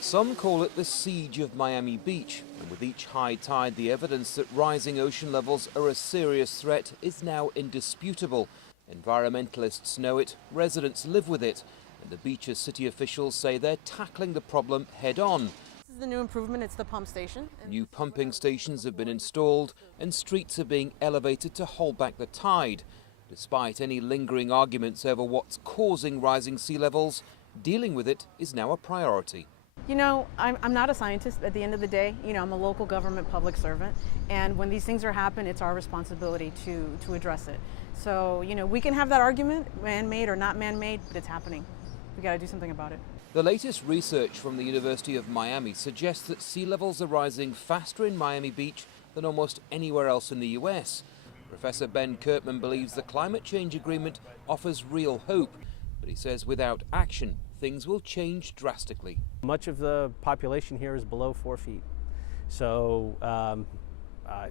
Some call it the siege of Miami Beach, and with each high tide, the evidence that rising ocean levels are a serious threat is now indisputable. Environmentalists know it, residents live with it, and the beach's city officials say they're tackling the problem head on. This is the new improvement, it's the pump station. New pumping stations have been installed and streets are being elevated to hold back the tide. Despite any lingering arguments over what's causing rising sea levels, dealing with it is now a priority. You know, I'm not a scientist at the end of the day. You know, I'm a local government public servant. And when these things are happening, it's our responsibility to address it. So, you know, we can have that argument, man-made or not man-made, but it's happening. We got to do something about it. The latest research from the University of Miami suggests that sea levels are rising faster in Miami Beach than almost anywhere else in the US. Professor Ben Kirkman believes the climate change agreement offers real hope, but he says without action, things will change drastically. Much of the population here is below 4 feet. So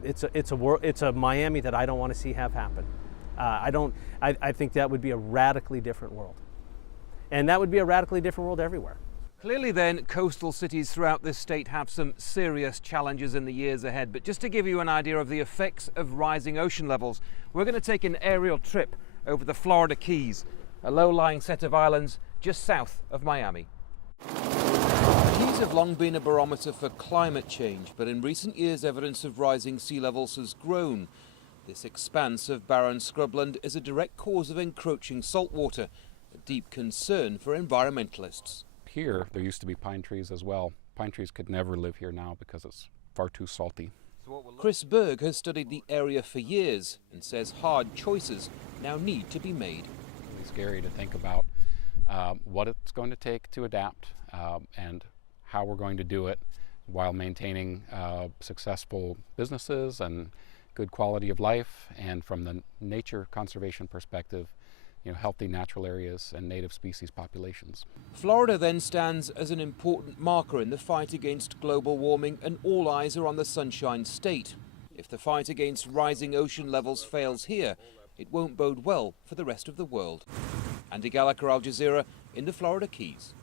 it's a Miami that I don't want to see have happen. I think that would be a radically different world. And that would be a radically different world everywhere. Clearly then, coastal cities throughout this state have some serious challenges in the years ahead. But just to give you an idea of the effects of rising ocean levels, we're going to take an aerial trip over the Florida Keys, a low-lying set of islands just south of Miami. The Keys have long been a barometer for climate change, but in recent years evidence of rising sea levels has grown. This expanse of barren scrubland is a direct cause of encroaching saltwater, a deep concern for environmentalists. Here, there used to be pine trees as well. Pine trees could never live here now because it's far too salty. Chris Berg has studied the area for years and says hard choices now need to be made. It's really scary to think about what it's going to take to adapt and how we're going to do it while maintaining successful businesses and good quality of life, and from the nature conservation perspective, you know, healthy natural areas and native species populations. Florida then stands as an important marker in the fight against global warming, and all eyes are on the Sunshine State. If the fight against rising ocean levels fails here, it won't bode well for the rest of the world. Andy Gallagher, Al Jazeera, in the Florida Keys.